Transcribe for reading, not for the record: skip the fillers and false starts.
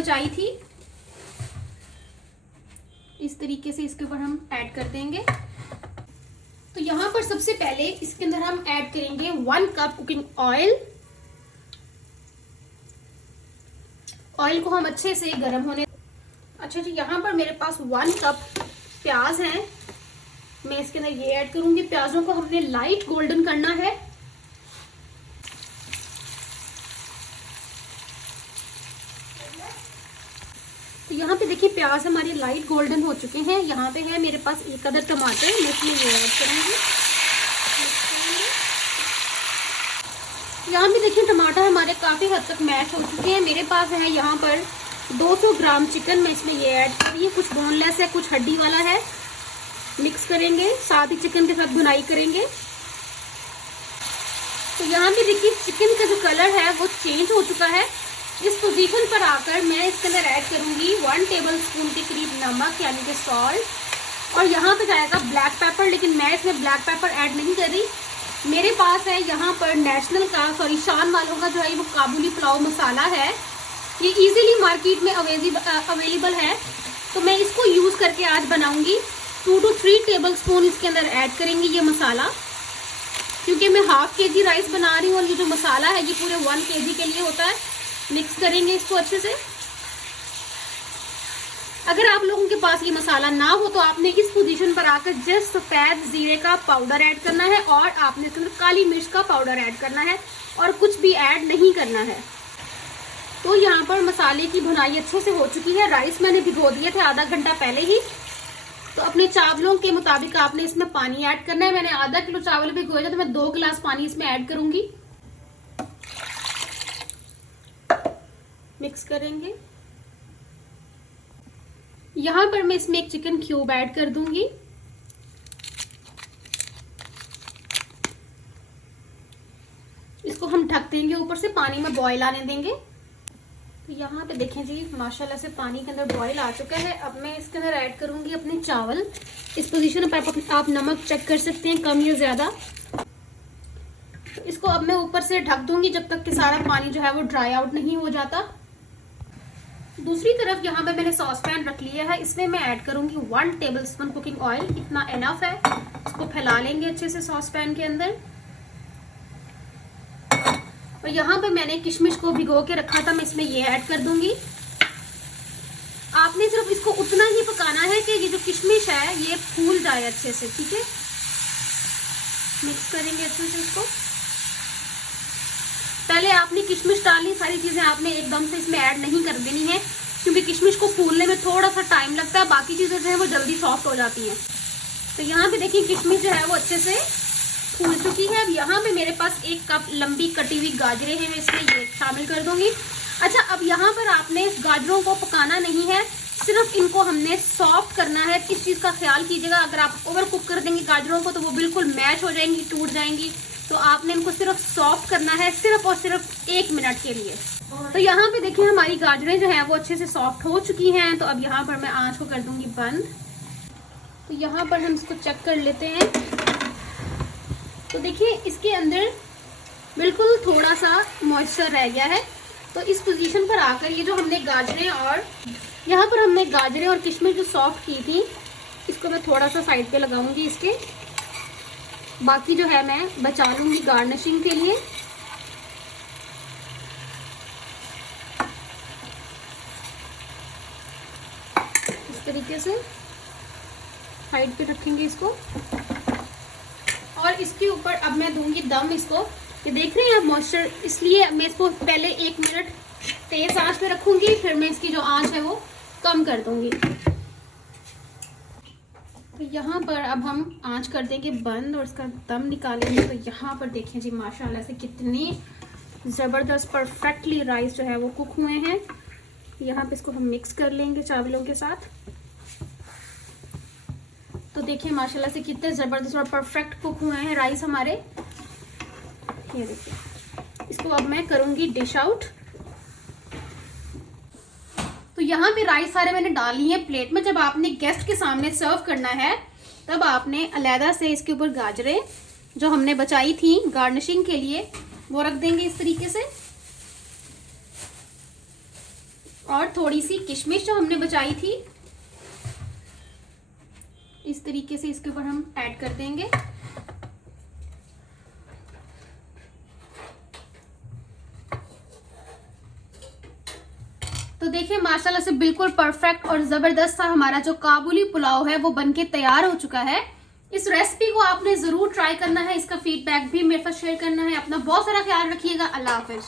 बचाई थी। इस तरीके से इसके ऊपर हम ऐड कर देंगे। तो यहाँ पर सबसे पहले इसके अंदर हम ऐड करेंगे 1 कप कुकिंग ऑयल। ऑयल को हम अच्छे से गर्म होने। अच्छा जी, यहाँ पर मेरे पास 1 कप प्याज है, मैं इसके अंदर ये ऐड करूंगी। प्याजों को हमने लाइट गोल्डन करना है। तो यहाँ पे देखिए प्याज हमारे लाइट गोल्डन हो चुके हैं। यहाँ पे है मेरे पास 1 अदर टमाटर, मैं इसमें ये ऐड करूंगी। यहाँ पे देखिए टमाटर हमारे काफी हद तक मैश हो चुके हैं। मेरे पास है यहाँ पर 200 ग्राम चिकन, मैं इसमें ये ऐड कर रही हूँ। कुछ बोनलेस है, कुछ हड्डी वाला है। मिक्स करेंगे, साथ ही चिकन के साथ भुनाई करेंगे। तो यहाँ पे देखिए चिकन का जो कलर है वो चेंज हो चुका है। इस पोजीशन पर आकर मैं इसके अंदर ऐड करूंगी 1 टेबलस्पून के करीब नमक यानी कि सॉल्ट। और यहाँ पे जाएगा ब्लैक पेपर, लेकिन मैं इसमें ब्लैक पेपर ऐड नहीं कर रही। मेरे पास है यहाँ पर नेशनल का, शान वालों का जो है वो काबुली पुलाव मसाला है। ये इजीली मार्केट में अवेलेबल है, तो मैं इसको यूज करके आज बनाऊंगी। 2 to 3 टेबलस्पून इसके अंदर ऐड करेंगे ये मसाला, क्योंकि मैं ½ kg राइस बना रही हूँ और ये जो मसाला है ये पूरे 1 kg के लिए होता है। मिक्स करेंगे इसको अच्छे से। अगर आप लोगों के पास ये मसाला ना हो तो आपने इस पोजीशन पर आकर जस्ट सफेद जीरे का पाउडर ऐड करना है और आपने इसके अंदर काली मिर्च का पाउडर ऐड करना है और कुछ भी ऐड नहीं करना है। तो यहाँ पर मसाले की भुनाई अच्छे से हो चुकी है। राइस मैंने भिगो दिए थे आधा घंटा पहले ही। तो अपने चावलों के मुताबिक आपने इसमें पानी ऐड करना है। मैंने आधा किलो चावल भिगोए थे तो मैं 2 गिलास पानी इसमें ऐड करूंगी। मिक्स करेंगे। यहां पर मैं इसमें एक चिकन क्यूब ऐड कर दूंगी। इसको हम ढक देंगे, ऊपर से पानी में बॉईल आने देंगे। तो यहाँ पे देखें जी माशाल्लाह से पानी के अंदर बॉईल आ चुका है। अब मैं इसके अंदर ऐड करूंगी अपने चावल। इस पोजीशन पर आप नमक चेक कर सकते हैं, कम या ज्यादा। तो इसको अब मैं ऊपर से ढक दूंगी जब तक कि सारा पानी जो है वो ड्राई आउट नहीं हो जाता। दूसरी तरफ यहाँ पे मैंने सॉस पैन रख लिया है, इसमें मैं ऐड करूंगी 1 टेबलस्पून कुकिंग ऑयल। इतना एनफ है। इसको फैला लेंगे अच्छे से सॉस पैन के अंदर। और यहाँ पे मैंने किशमिश को भिगो के रखा था, मैं इसमें ये ऐड कर दूंगी। आपने सिर्फ इसको उतना ही पकाना है कि ये जो किशमिश है ये फूल जाए अच्छे से, ठीक है। मिक्स करेंगे अच्छे से इसको। पहले आपने किशमिश डालनी, सारी चीजें आपने एकदम से इसमें ऐड नहीं कर देनी है, क्योंकि किशमिश को फूलने में थोड़ा सा टाइम लगता है। बाकी चीजें जो है वो जल्दी सॉफ्ट हो जाती हैं। तो यहाँ पे देखिए किशमिश जो है वो अच्छे से फूल चुकी है। अब यहाँ पे मेरे पास 1 कप लंबी कटी हुई गाजरें हैं, मैं इसमें ये शामिल कर दूंगी। अच्छा, अब यहाँ पर आपने गाजरों को पकाना नहीं है, सिर्फ इनको हमने सॉफ्ट करना है। इस चीज का ख्याल कीजिएगा, अगर आप ओवर कुक कर देंगे गाजरों को तो वो बिल्कुल मैश हो जाएंगी, टूट जाएंगी। तो आपने इनको सिर्फ सॉफ्ट करना है, सिर्फ और सिर्फ 1 मिनट के लिए। तो यहाँ पे देखिए हमारी गाजरें जो हैं वो अच्छे से सॉफ्ट हो चुकी हैं। तो अब यहाँ पर मैं आंच को कर दूंगी बंद। तो यहाँ पर हम इसको चेक कर लेते हैं। तो देखिए इसके अंदर बिल्कुल थोड़ा सा मॉइस्चर रह गया है। तो इस पोजीशन पर आकर ये जो हमने गाजरें और यहाँ पर हमने गाजरें और किशमिश जो सॉफ्ट की थी, इसको मैं थोड़ा सा साइड पे लगाऊंगी इसके। बाकी जो है मैं बचा लूंगी गार्निशिंग के लिए। इस तरीके से साइड पे रखेंगे इसको। और इसके ऊपर अब मैं दूंगी दम इसको। ये देख रहे हैं आप मॉइस्चर, इसलिए मैं इसको पहले 1 मिनट तेज आंच पे रखूंगी, फिर मैं इसकी जो आंच है वो कम कर दूंगी। तो यहाँ पर अब हम आंच कर देंगे बंद और इसका दम निकालेंगे। तो यहाँ पर देखें जी माशाल्लाह से कितनी ज़बरदस्त परफेक्टली राइस जो है वो कुक हुए हैं। यहाँ पे इसको हम मिक्स कर लेंगे चावलों के साथ। तो देखिए माशाल्लाह से कितने ज़बरदस्त और परफेक्ट कुक हुए हैं राइस हमारे। ये देखिए, इसको अब मैं करूँगी डिश आउट। तो यहाँ पे राइस सारे मैंने डाल लिए हैं प्लेट में। जब आपने गेस्ट के सामने सर्व करना है तब आपने अलहदा से इसके ऊपर गाजरें जो हमने बचाई थी गार्निशिंग के लिए वो रख देंगे इस तरीके से। और थोड़ी सी किशमिश जो हमने बचाई थी, इस तरीके से इसके ऊपर हम ऐड कर देंगे। तो देखिए माशाल्लाह से बिल्कुल परफेक्ट और जबरदस्त सा हमारा जो काबुली पुलाव है वो बनके तैयार हो चुका है। इस रेसिपी को आपने जरूर ट्राई करना है, इसका फीडबैक भी मेरे साथ शेयर करना है। अपना बहुत सारा ख्याल रखिएगा। अल्लाह हाफिज।